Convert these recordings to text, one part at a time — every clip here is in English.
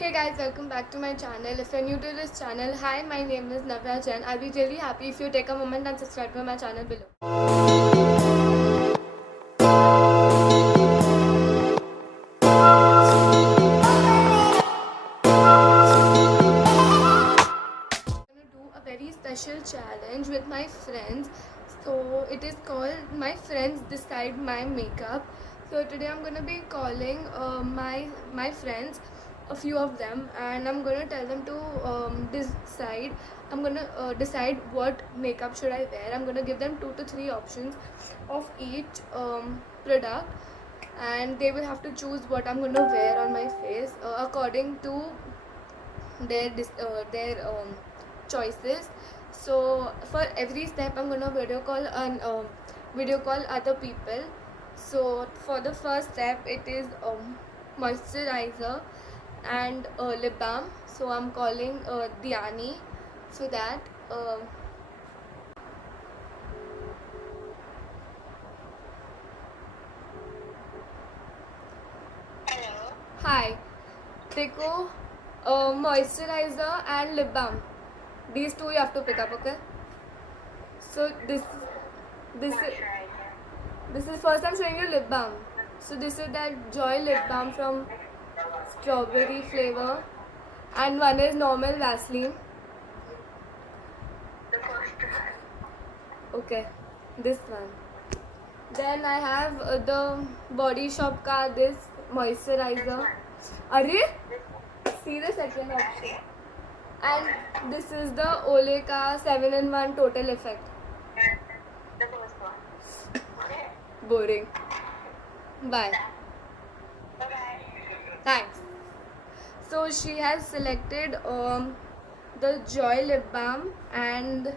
Hey guys, welcome back to my channel. If you're new to this channel, hi, my name is Navya Jain. I'll be really happy if you take a moment and subscribe to my channel below. I'm gonna do a very special challenge with my friends. So it is called My Friends Decide My Makeup. So today I'm gonna be calling my friends, a few of them, and I'm gonna tell them to decide. I'm gonna decide what makeup should I wear. I'm gonna give them 2 to 3 options of each product, and they will have to choose what I'm gonna wear on my face according to their choices. So for every step I'm gonna video call other people. So for the first step it is moisturizer and lip balm. So I'm calling Diani so that Hello. hi, देखो moisturizer and lip balm, these two you have to pick up, okay? So this Moisturizer. this is first I'm showing you lip balm. So this is that Joy lip balm from strawberry flavor, and one is normal Vaseline. The first one. Okay, this one. Then I have the Body Shop ka this This moisturizer. one. Are This one. see the second option. And this is the Olay ka 7-in-1 Total Effect. The first one. Okay. Boring. Bye. Bye-bye. Thanks. So she has selected the Joy lip balm and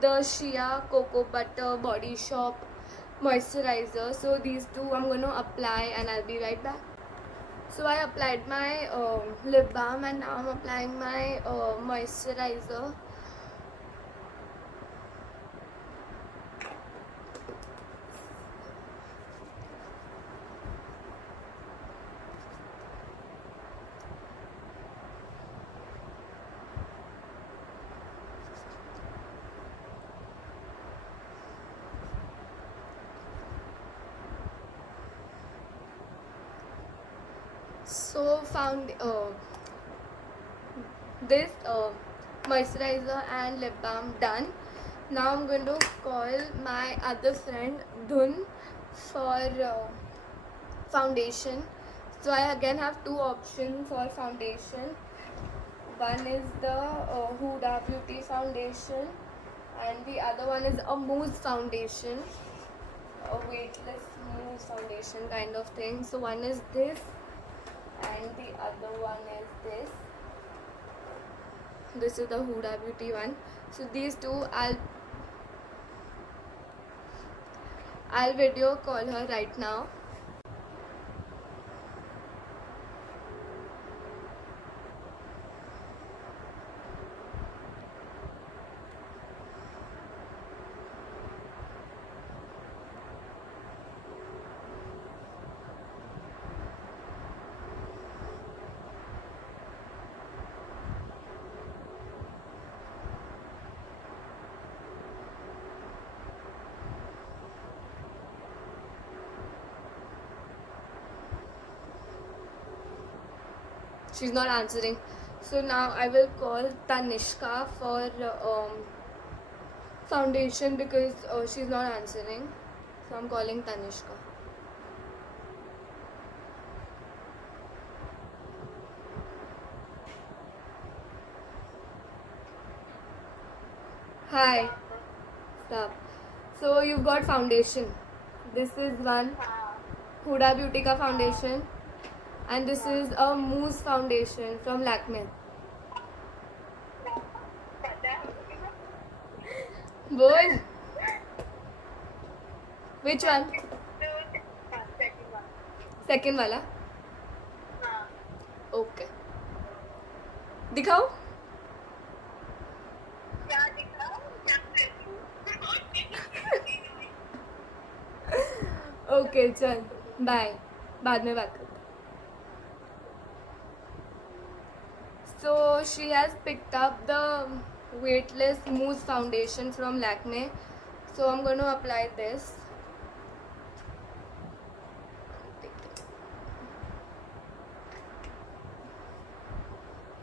the Shea Cocoa Butter Body Shop moisturizer. So these two I'm going to apply and I'll be right back. So I applied my lip balm and now I'm applying my moisturizer. So found this moisturizer and lip balm done. Now I'm going to call my other friend Dhun for foundation. So I again have two options for foundation. One is the Huda Beauty foundation and the other one is a mousse foundation, a weightless mousse foundation kind of thing. So one is this and the other one is this. This is the Huda Beauty one. So these two I'll video call her right now. She's not answering. So now I will call Tanishka for foundation because she's not answering. So I'm calling Tanishka. Hi. Stop. So you've got foundation. This is one Huda Beauty ka foundation and this is a mousse foundation from Lakme. Bol. Which one? Second one. Second wala. हाँ. Okay. दिखाओ. क्या दिखा? Okay चल bye, बाद में बात करते. So she has picked up the Weightless Mousse foundation from Lakme. So I'm going to apply this.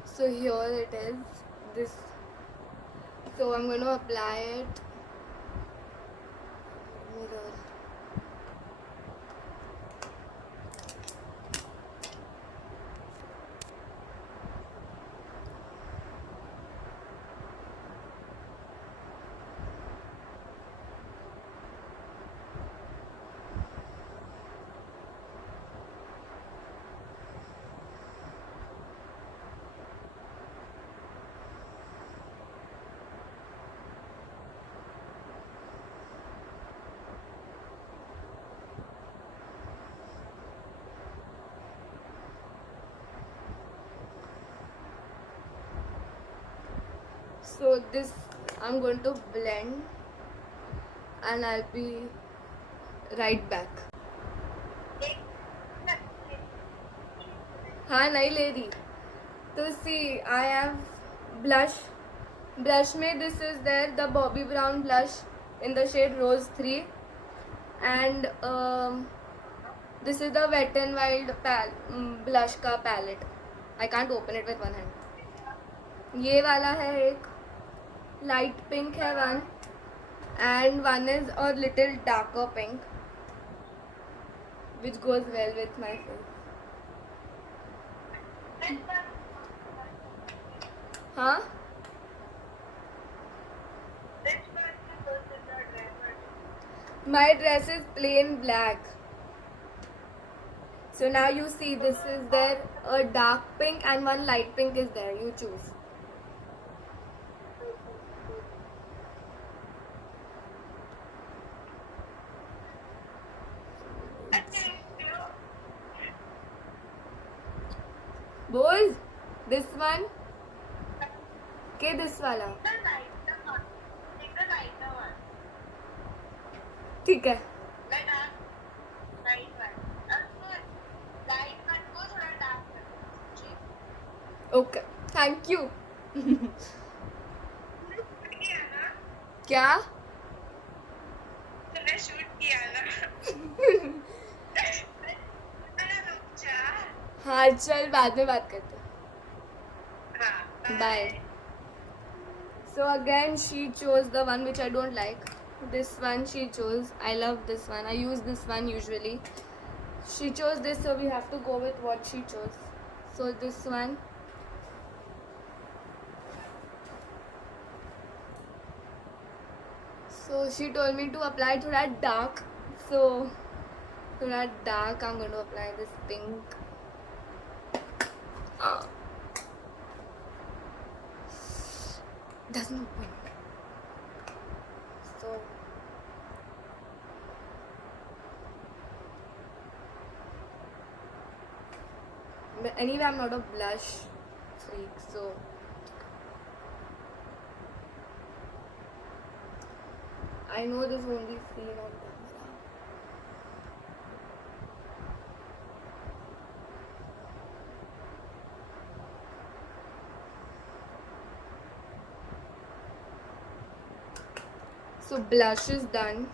So here it is. This. So I'm going to apply it. Mirror. So this I'm going to blend and I'll be right back. हाँ नहीं ले रही. तो see I have blush में this is there the Bobbi Brown blush in the shade Rose 3 and this is the Wet n Wild blush का palette. I can't open it with one hand. ये वाला है एक light pink है one and one is a little darker pink which goes well with my face. हाँ my dress is plain black. So now you see this is there a dark pink and one light pink is there. You choose. बोल this one के this वाला ठीक है. Okay thank you. क्या तूने shoot किया ना. हाँ चल बाद में बात करते हैं. Bye. So again she chose the one which I don't like. This one she chose. I love this one. I use this one usually. She chose this, so we have to go with what she chose. So this one. So she told me to apply thoda dark. So thoda dark I'm going to apply this pink. Doesn't open. So but anyway I'm not a blush freak, so I know this won't be seen on camera. So blush is done.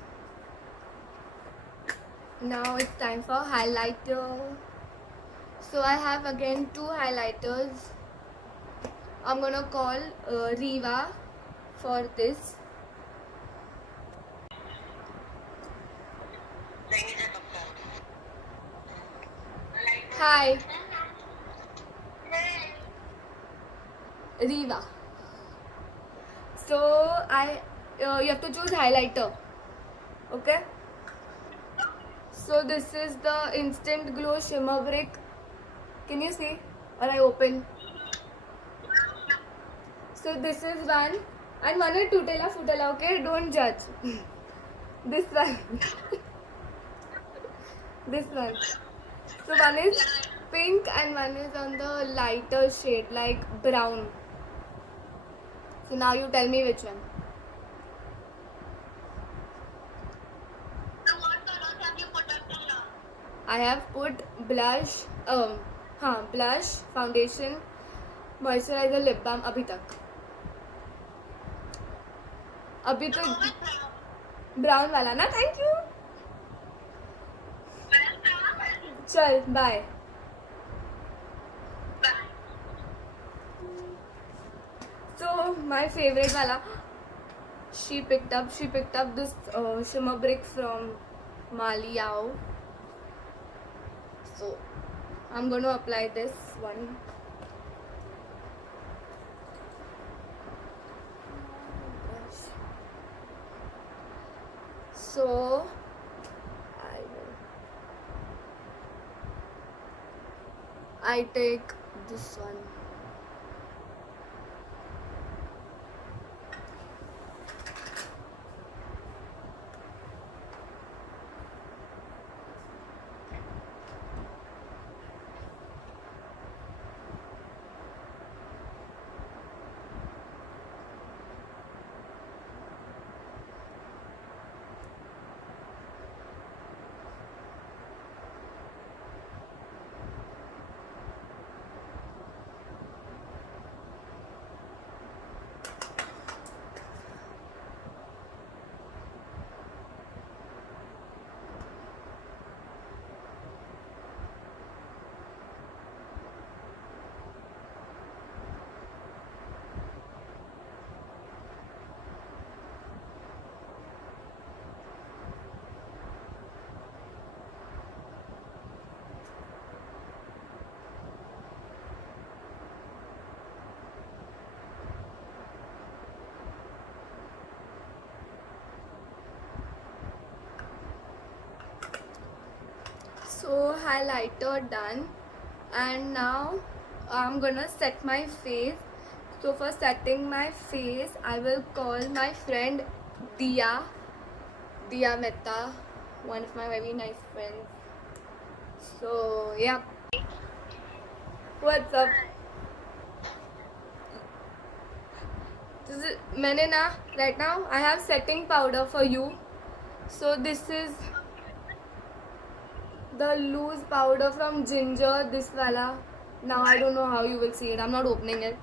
Now it's time for highlighter. So I have again two highlighters. I'm gonna call Riva for this. Hi, Riva. So you have to choose highlighter. Okay. So this is the Instant Glow Shimmer Brick. Can you see? Or I open. So this is one and one is Tutela Futela. Okay, don't judge. This one. This one. So one is pink and one is on the lighter shade like brown. So now you tell me which one. So what colors have you put up till now? I have put blush, blush, foundation, moisturiser lip balm अभी तक, अभी तो brown वाला ना. Thank you. चल bye. So my favorite wala, she picked up this shimmer brick from Maliao. So I'm going to apply this one. So I take this one. So highlighter done, and now I'm gonna set my face. So for setting my face, I will call my friend Dia Mehta, one of my very nice friends. So yeah, what's up? मैंने ना right now I have setting powder for you. So this is the loose powder from Ginger, this wala. Now I don't know how you will see it. I'm not opening it.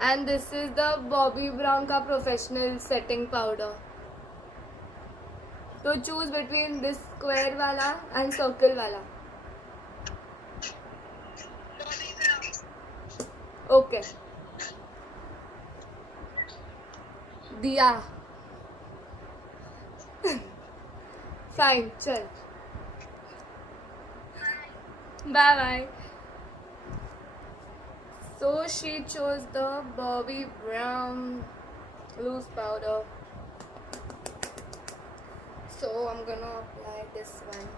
And this is the Bobbi Brown ka professional setting powder. So choose between this square wala and circle wala. Okay. Diya. Fine, chal. Bye bye. So she chose the Bobbi Brown loose powder. So I'm gonna apply this one.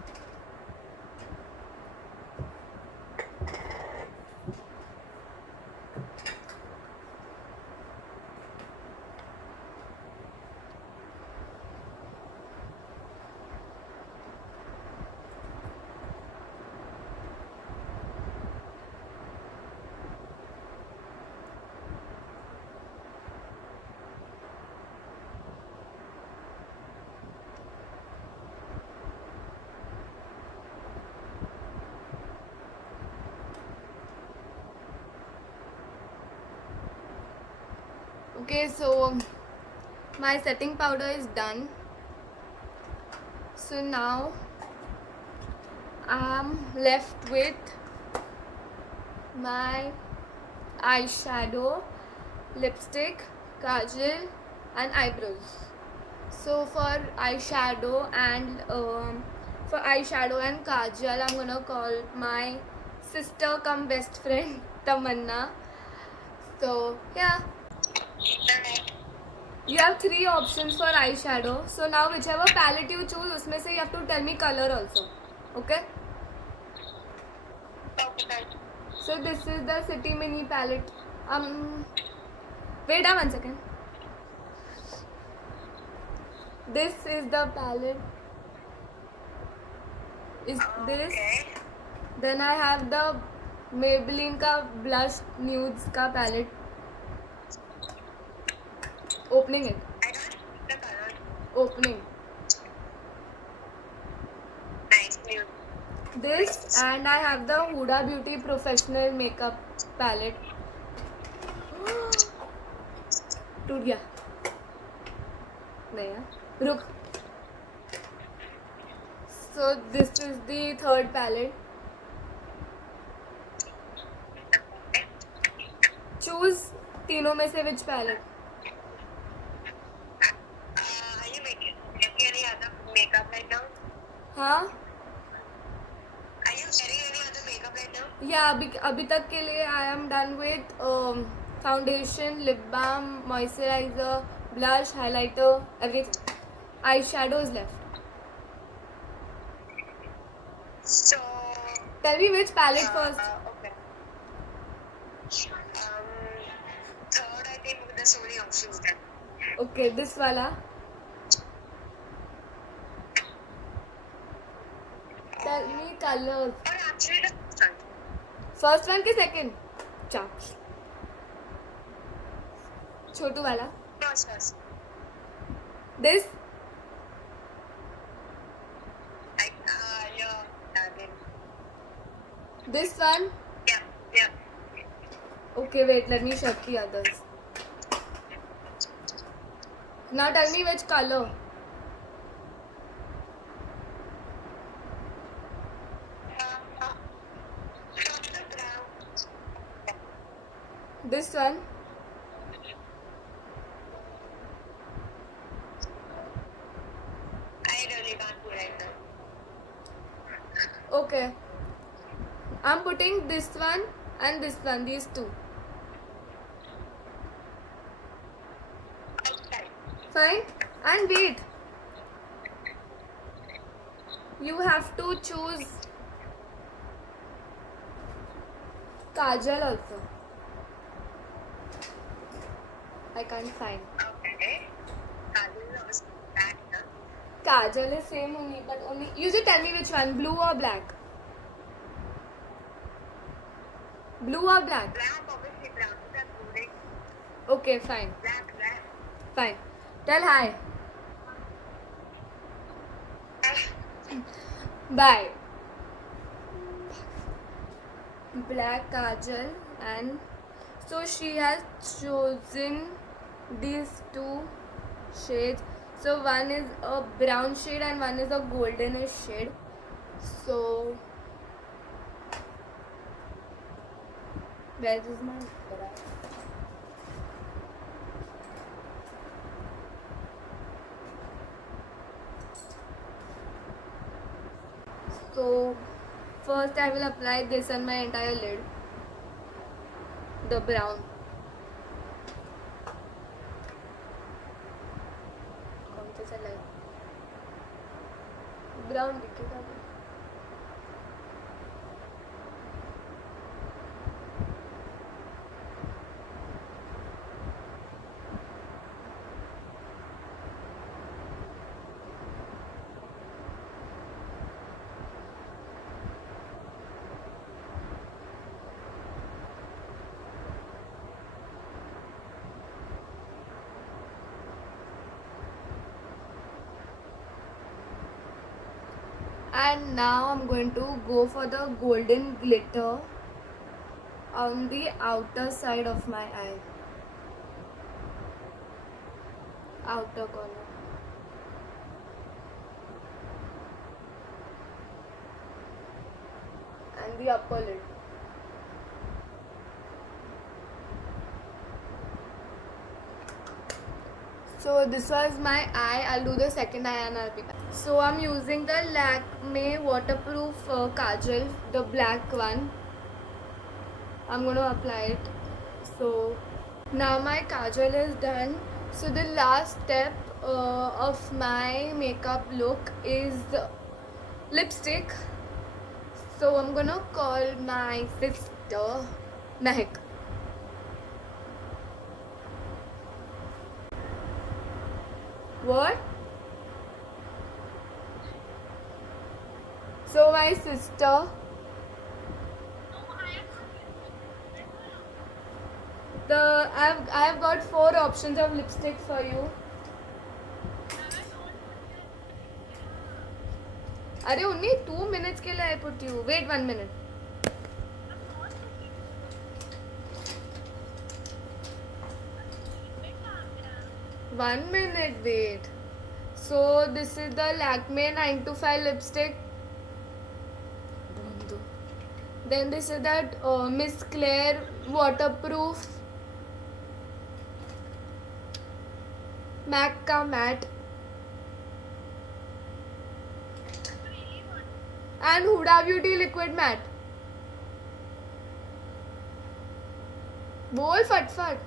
Okay, so my setting powder is done. So now I'm left with my eyeshadow, lipstick, kajal and eyebrows. So for eyeshadow and kajal, I'm gonna call my sister come best friend Tamanna. So yeah, you have 3 options for eyeshadow. So now whichever palette you choose, उसमें से you have to tell me color also. Okay? So this is the City Mini palette. Wait 1 second. This is the palette. Is this? Okay. Then I have the Maybelline ka blush nudes ka palette. Opening it. I don't see the color. Opening. Nice. This, and I have the Huda Beauty Professional Makeup palette. टूट गया नहीं यार रुक. So this is the third palette. Choose तीनों में से which palette. Are you making any other makeup right now? हाँ Are you wearing any other makeup right now? या अभी तक के लिए I am done with foundation, lip balm, moisturizer, blush, highlighter, everything. Eyeshadow is left. So. Tell me which palette first. Okay. Third, I think there's so many options there. Okay, this वाला. Tell me colors. Or actually, the first one. First one की second. चाप. छोटू वाला. First. This. Yeah. This one. Yeah. Okay, wait. Let me check the others. Now tell me which color. This one. I really can't do right now. Okay. I'm putting this one and this one. These two. Okay. Fine. And wait. You have to choose kajal also. I can't find. Okay. Kajal is same only, but only you just tell me which one, blue or black. Blue or black? Black, obviously brown. That's boring. Okay, fine. Black. Fine. Tell hi. Bye. Black kajal, and so she has chosen these two shades. So one is a brown shade and one is a goldenish shade. So where is my brush? So first I will apply this on my entire lid, the brown. कौन सा चला है? Brown दिखेगा भी. And now I'm going to go for the golden glitter on the outer side of my eye. Outer corner. And the upper lid. So this was my eye. I'll do the second eye and I'll be back. So I'm using the Lakme waterproof kajal, the black one. I'm going to apply it. So now my kajal is done. So the last step of my makeup look is lipstick. So I'm going to call my sister Mehak. What? So my sister, I've got 4 options of lipstick for you. अरे only 2 minutes के लिए I put you. Wait 1 minute. 1 minute, wait. So this is the Lakme 9 to 5 lipstick. Then this is that Miss Claire waterproof MAC का matte. And Huda Beauty liquid matte. बोल फटफट.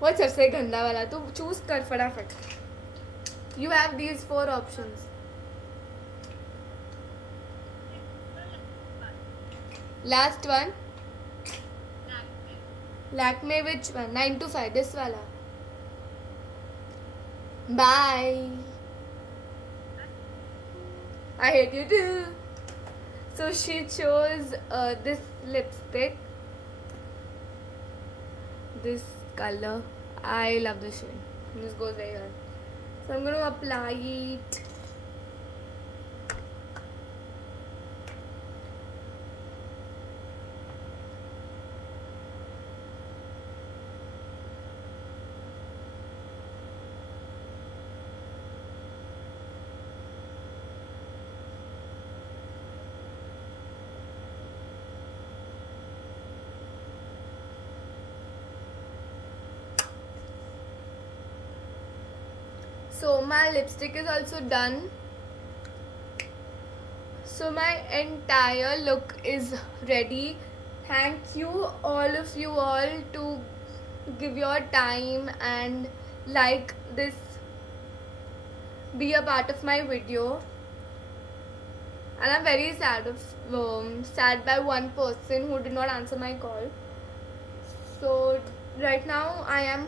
वो सबसे गंदा वाला तू चूज कर फटाफट. You have these 4 options. Last one. Lakme which one? 9 to 5. This wala. Bye. I hate you too. So she chose this lipstick. This color. I love this shade. This goes very well. So I'm going to apply it. So my lipstick is also done. So my entire look is ready. Thank you all of you all to give your time and like this, be a part of my video. And I'm very sad by one person who did not answer my call. So right now I am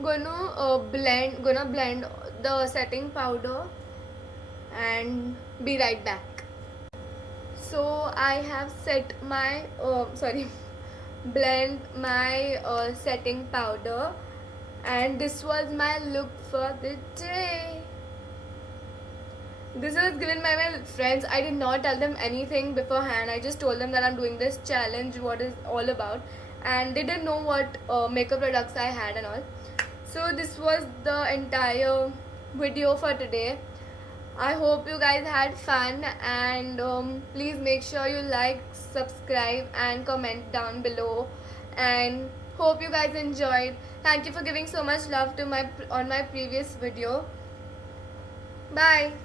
gonna blend the setting powder and be right back. So I have set my blend my setting powder, and this was my look for the day. This was given by my friends. I did not tell them anything beforehand. I just told them that I'm doing this challenge, what is all about, and they didn't know what makeup products I had and all. So this was the entire video for today. I hope you guys had fun, and please make sure you like, subscribe and comment down below, and hope you guys enjoyed. Thank you for giving so much love to my previous video. Bye.